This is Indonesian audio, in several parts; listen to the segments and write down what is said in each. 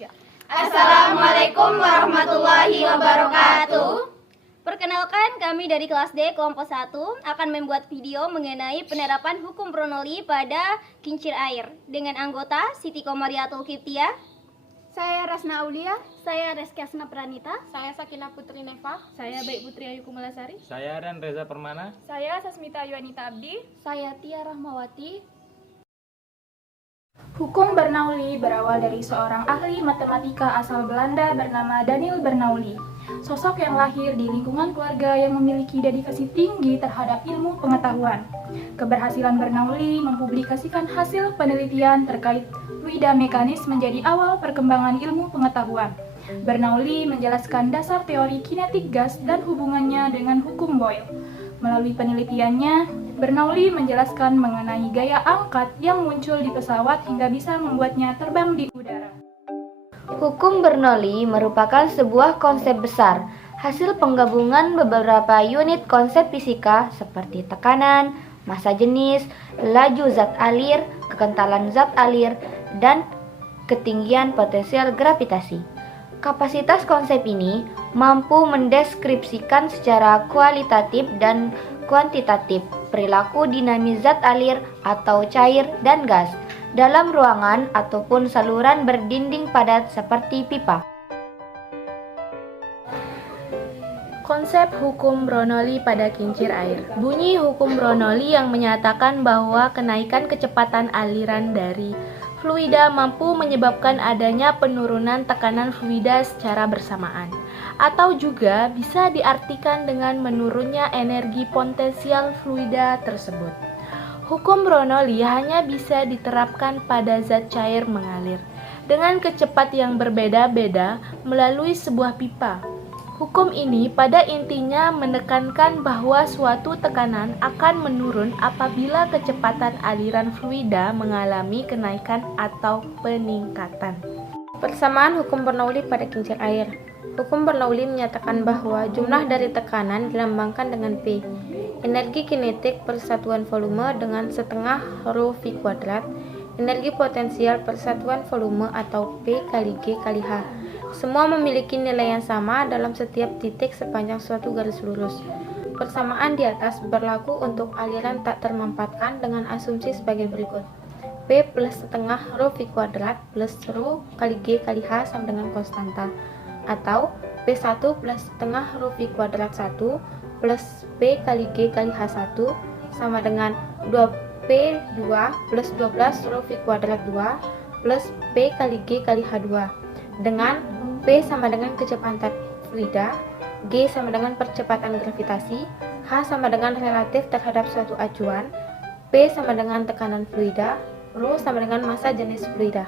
3. Assalamualaikum warahmatullahi wabarakatuh. Perkenalkan, kami dari kelas D kelompok 1 akan membuat video mengenai penerapan hukum Bernoulli pada kincir air dengan anggota Siti Komariatul Kiptiah. Saya Rasna Aulia. Saya Reski Asna Pranita. Saya Sakinah Putri Neva. Saya Baik Putri Ayu Kumalasari. Saya Ren Reza Permana. Saya Sasmita Yuanita Abdi. Saya Tia Rahmawati. Hukum Bernoulli berawal dari seorang ahli matematika asal Belanda bernama Daniel Bernoulli. Sosok yang lahir di lingkungan keluarga yang memiliki dedikasi tinggi terhadap ilmu pengetahuan. Keberhasilan Bernoulli mempublikasikan hasil penelitian terkait fluida mekanis menjadi awal perkembangan ilmu pengetahuan. Bernoulli menjelaskan dasar teori kinetik gas dan hubungannya dengan hukum Boyle. Melalui penelitiannya, Bernoulli menjelaskan mengenai gaya angkat yang muncul di pesawat hingga bisa membuatnya terbang di udara. Hukum Bernoulli merupakan sebuah konsep besar, hasil penggabungan beberapa unit konsep fisika seperti tekanan, massa jenis, laju zat alir, kekentalan zat alir, dan ketinggian potensial gravitasi. Kapasitas konsep ini mampu mendeskripsikan secara kualitatif dan kuantitatif perilaku dinamis zat alir atau cair dan gas dalam ruangan ataupun saluran berdinding padat seperti pipa. Konsep hukum Bernoulli pada kincir air. Bunyi hukum Bernoulli yang menyatakan bahwa kenaikan kecepatan aliran dari fluida mampu menyebabkan adanya penurunan tekanan fluida secara bersamaan, atau juga bisa diartikan dengan menurunnya energi potensial fluida tersebut. Hukum Bernoulli hanya bisa diterapkan pada zat cair mengalir dengan kecepatan yang berbeda-beda melalui sebuah pipa. Hukum ini pada intinya menekankan bahwa suatu tekanan akan menurun apabila kecepatan aliran fluida mengalami kenaikan atau peningkatan. Persamaan hukum Bernoulli pada kincir air. Hukum Bernoulli menyatakan bahwa jumlah dari tekanan dilambangkan dengan P. Energi kinetik per satuan volume dengan setengah rho V kuadrat. Energi potensial per satuan volume atau P kali G kali H. Semua memiliki nilai yang sama dalam setiap titik sepanjang suatu garis lurus. Persamaan di atas berlaku untuk aliran tak termampatkan dengan asumsi sebagai berikut. P plus setengah rho V kuadrat plus rho kali G kali H sama dengan konstanta. Atau P1 plus setengah rho V kuadrat 1 plus P kali G kali H1 sama dengan 2P2 plus 12 rho V kuadrat 2 plus P kali G kali H2 dengan P sama dengan kecepatan fluida, G sama dengan percepatan gravitasi, H sama dengan relatif terhadap suatu acuan, P sama dengan tekanan fluida, rho sama dengan massa jenis fluida.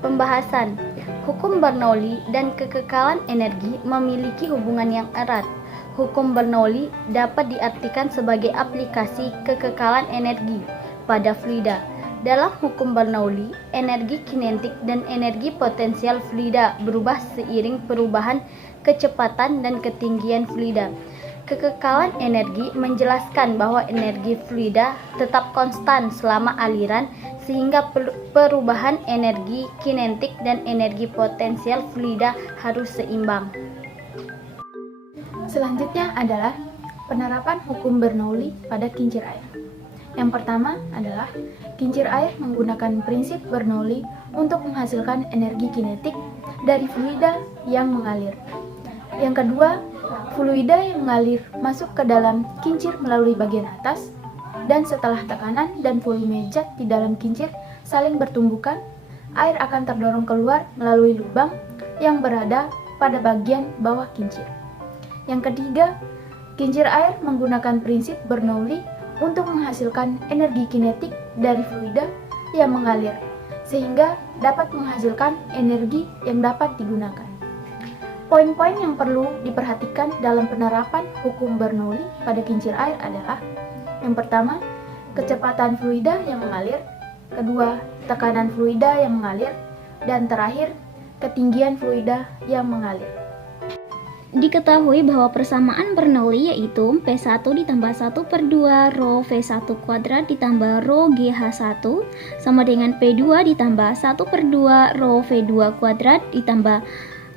Pembahasan hukum Bernoulli dan kekekalan energi memiliki hubungan yang erat. Hukum Bernoulli dapat diartikan sebagai aplikasi kekekalan energi pada fluida. Dalam hukum Bernoulli, energi kinetik dan energi potensial fluida berubah seiring perubahan kecepatan dan ketinggian fluida. Kekekalan energi menjelaskan bahwa energi fluida tetap konstan selama aliran, sehingga perubahan energi kinetik dan energi potensial fluida harus seimbang. Selanjutnya adalah penerapan hukum Bernoulli pada kincir air. Yang pertama adalah kincir air menggunakan prinsip Bernoulli untuk menghasilkan energi kinetik dari fluida yang mengalir. Yang kedua, fluida yang mengalir masuk ke dalam kincir melalui bagian atas, dan setelah tekanan dan volume zat di dalam kincir saling bertumbukan, air akan terdorong keluar melalui lubang yang berada pada bagian bawah kincir. Yang ketiga, kincir air menggunakan prinsip Bernoulli untuk menghasilkan energi kinetik dari fluida yang mengalir, sehingga dapat menghasilkan energi yang dapat digunakan. Poin-poin yang perlu diperhatikan dalam penerapan hukum Bernoulli pada kincir air adalah: yang pertama, kecepatan fluida yang mengalir; kedua, tekanan fluida yang mengalir; dan terakhir, ketinggian fluida yang mengalir. Diketahui bahwa persamaan Bernoulli yaitu P1 ditambah 1 per 2 rho V1 kuadrat ditambah rho GH1 sama dengan P2 ditambah 1 per 2 rho V2 kuadrat ditambah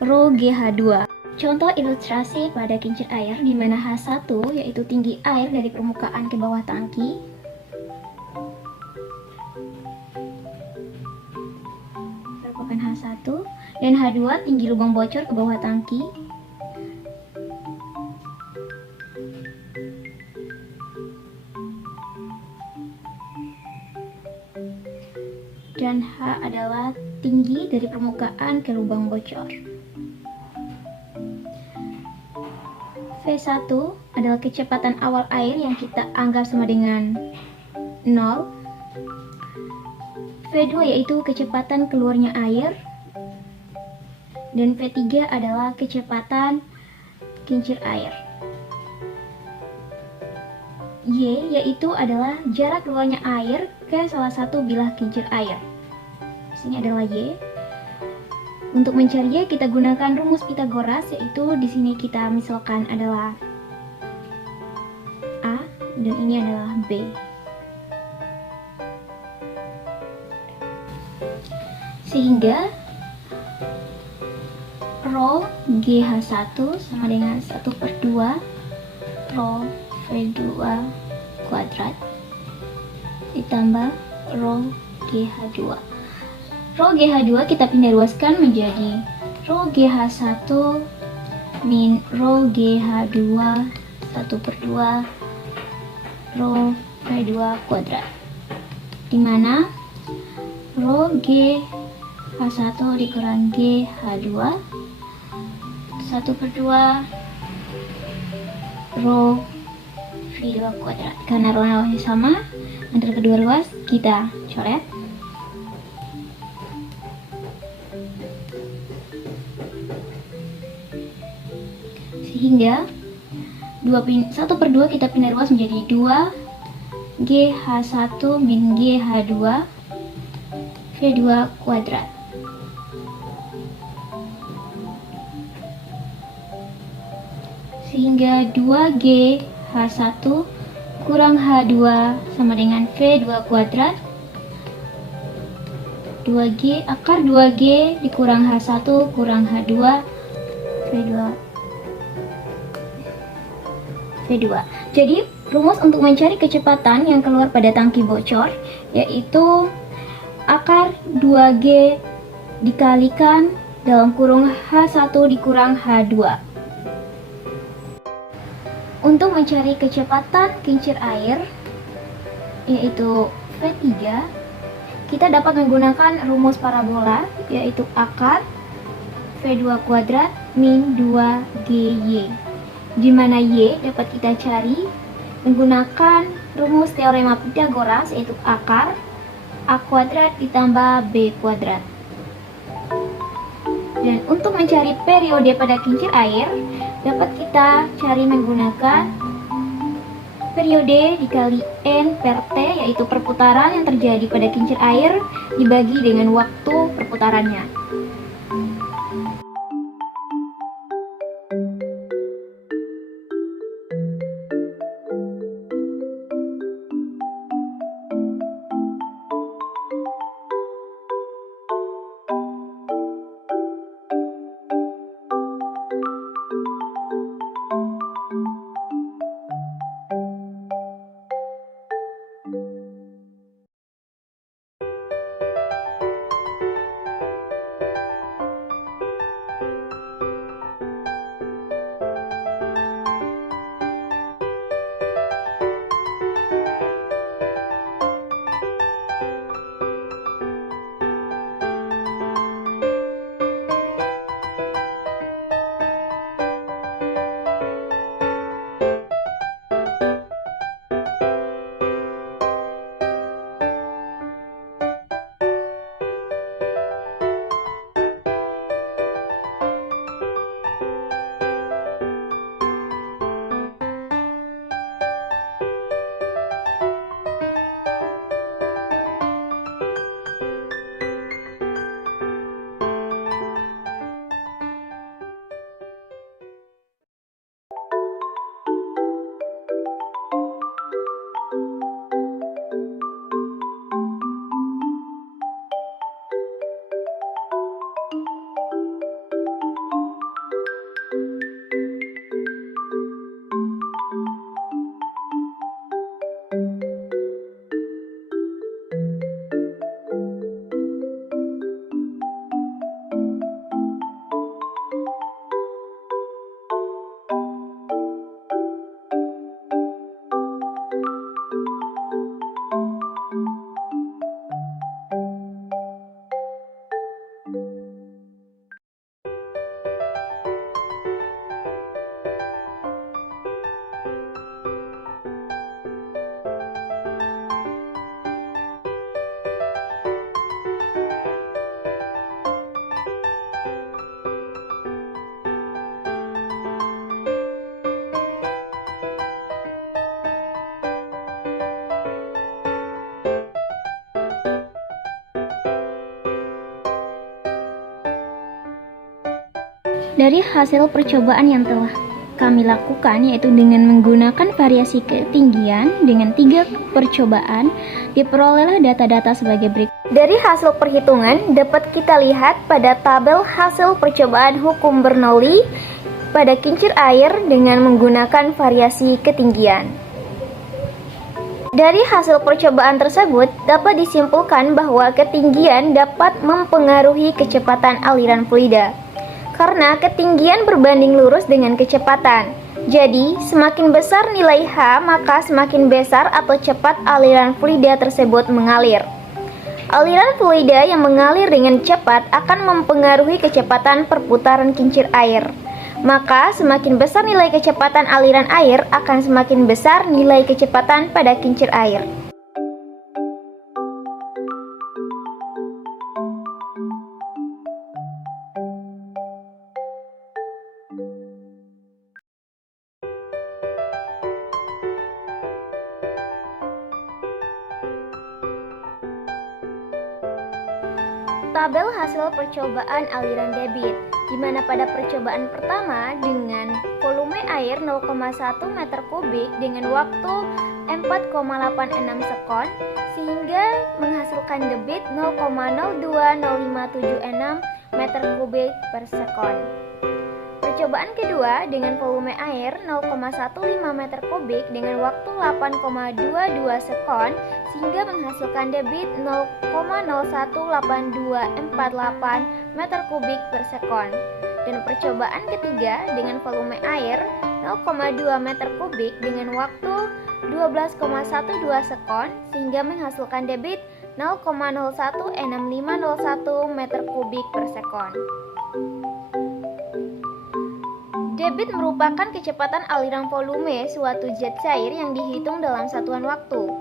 rho GH2. Contoh ilustrasi pada kincir air di mana H1 yaitu tinggi air dari permukaan ke bawah tangki. Merupakan H1 dan H2 tinggi lubang bocor ke bawah tangki. Dan H adalah tinggi dari permukaan ke lubang bocor. V1 adalah kecepatan awal air yang kita anggap sama dengan 0. V2 yaitu kecepatan keluarnya air. Dan V3 adalah kecepatan kincir air. Y yaitu adalah jarak keluarnya air ke salah satu bilah kincir air. Sini adalah Y. Untuk mencari Y kita gunakan rumus Pythagoras, yaitu di sini kita misalkan adalah A dan ini adalah B. Sehingga rho GH1 sama dengan 1 per 2 rho V2 kuadrat ditambah rho GH2. Rho GH2 kita pindah luaskan menjadi rho GH1 min rho GH2 1 per 2 rho V2 kuadrat, dimana rho GH1 dikurang GH2 1 per 2 rho V2 kuadrat. Karena rho-nya sama antara kedua ruas, kita coret. Sehingga 1 per 2 kita pindah luas menjadi 2 GH1 min GH2 V2 kuadrat. Sehingga 2GH1 kurang H2 sama dengan V2 kuadrat. 2G akar 2G dikurang H1 kurang H2 V2. Jadi rumus untuk mencari kecepatan yang keluar pada tangki bocor yaitu akar 2G dikalikan dalam kurung H1 dikurang H2. Untuk mencari kecepatan kincir air yaitu V3, kita dapat menggunakan rumus parabola yaitu akar V2 kuadrat min 2GY, di mana Y dapat kita cari menggunakan rumus teorema Pythagoras yaitu akar A kuadrat ditambah B kuadrat. Dan untuk mencari periode pada kincir air dapat kita cari menggunakan periode dikali N per T, yaitu perputaran yang terjadi pada kincir air dibagi dengan waktu perputarannya. Dari hasil percobaan yang telah kami lakukan, yaitu dengan menggunakan variasi ketinggian dengan 3 percobaan, diperolehlah data-data sebagai berikut. Dari hasil perhitungan dapat kita lihat pada tabel hasil percobaan hukum Bernoulli pada kincir air dengan menggunakan variasi ketinggian. Dari hasil percobaan tersebut dapat disimpulkan bahwa ketinggian dapat mempengaruhi kecepatan aliran fluida. Karena ketinggian berbanding lurus dengan kecepatan. Jadi, semakin besar nilai H, maka semakin besar atau cepat aliran fluida tersebut mengalir. Aliran fluida yang mengalir dengan cepat akan mempengaruhi kecepatan perputaran kincir air. Maka, semakin besar nilai kecepatan aliran air, akan semakin besar nilai kecepatan pada kincir air. Tabel hasil percobaan aliran debit, di mana pada percobaan pertama dengan volume air 0,1 meter kubik dengan waktu 4,86 sekon sehingga menghasilkan debit 0,02057 meter kubik per sekon. Percobaan kedua dengan volume air 0,15 meter kubik dengan waktu 8,22 sekon sehingga menghasilkan debit 0,018248 meter kubik per sekon. Dan percobaan ketiga dengan volume air 0,2 meter kubik dengan waktu 12,12 sekon sehingga menghasilkan debit 0,016501 meter kubik per sekon. Debit merupakan kecepatan aliran volume suatu zat cair yang dihitung dalam satuan waktu.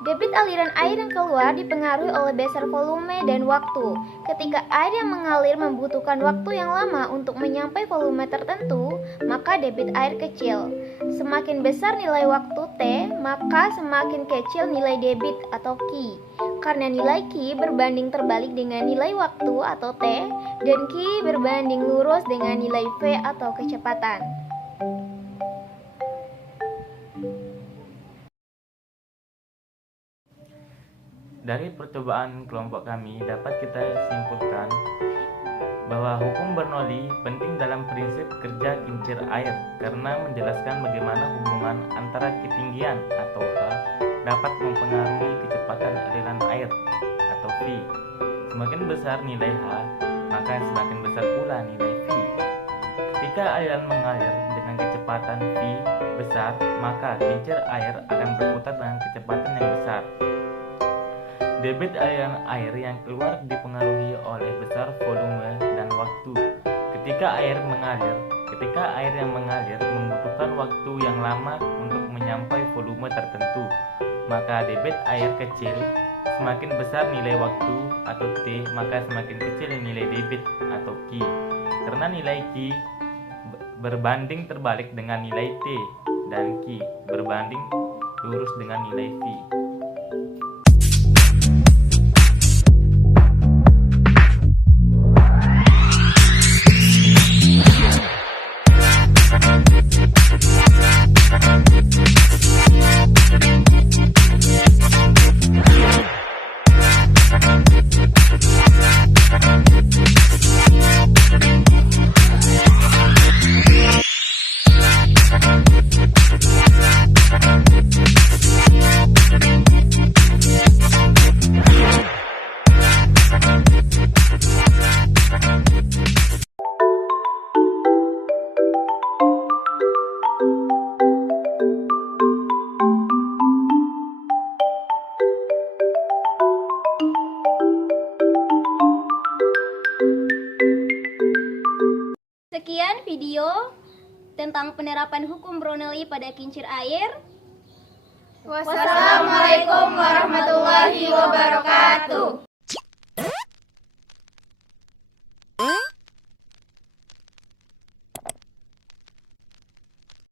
Debit aliran air yang keluar dipengaruhi oleh besar volume dan waktu. Ketika air yang mengalir membutuhkan waktu yang lama untuk menyampai volume tertentu, maka debit air kecil. Semakin besar nilai waktu T, maka semakin kecil nilai debit atau Q. Karena nilai Q berbanding terbalik dengan nilai waktu atau T, dan Q berbanding lurus dengan nilai V atau kecepatan. Dari percobaan kelompok kami dapat kita simpulkan bahwa hukum Bernoulli penting dalam prinsip kerja kincir air karena menjelaskan bagaimana hubungan antara ketinggian atau H dapat mempengaruhi kecepatan aliran air atau V. Semakin besar nilai H, maka semakin besar pula nilai V. Ketika aliran mengalir dengan kecepatan V besar, maka kincir air akan berputar dengan kecepatan yang besar. Debit aliran air yang keluar dipengaruhi oleh besar volume dan waktu. Ketika air yang mengalir membutuhkan waktu yang lama untuk menyampai volume tertentu, maka debit air kecil. Semakin besar nilai waktu atau T, maka semakin kecil nilai debit atau Q. Karena nilai Q berbanding terbalik dengan nilai T dan Q berbanding lurus dengan nilai V. Sekian video tentang penerapan hukum Bernoulli pada kincir air. Wassalamualaikum warahmatullahi wabarakatuh.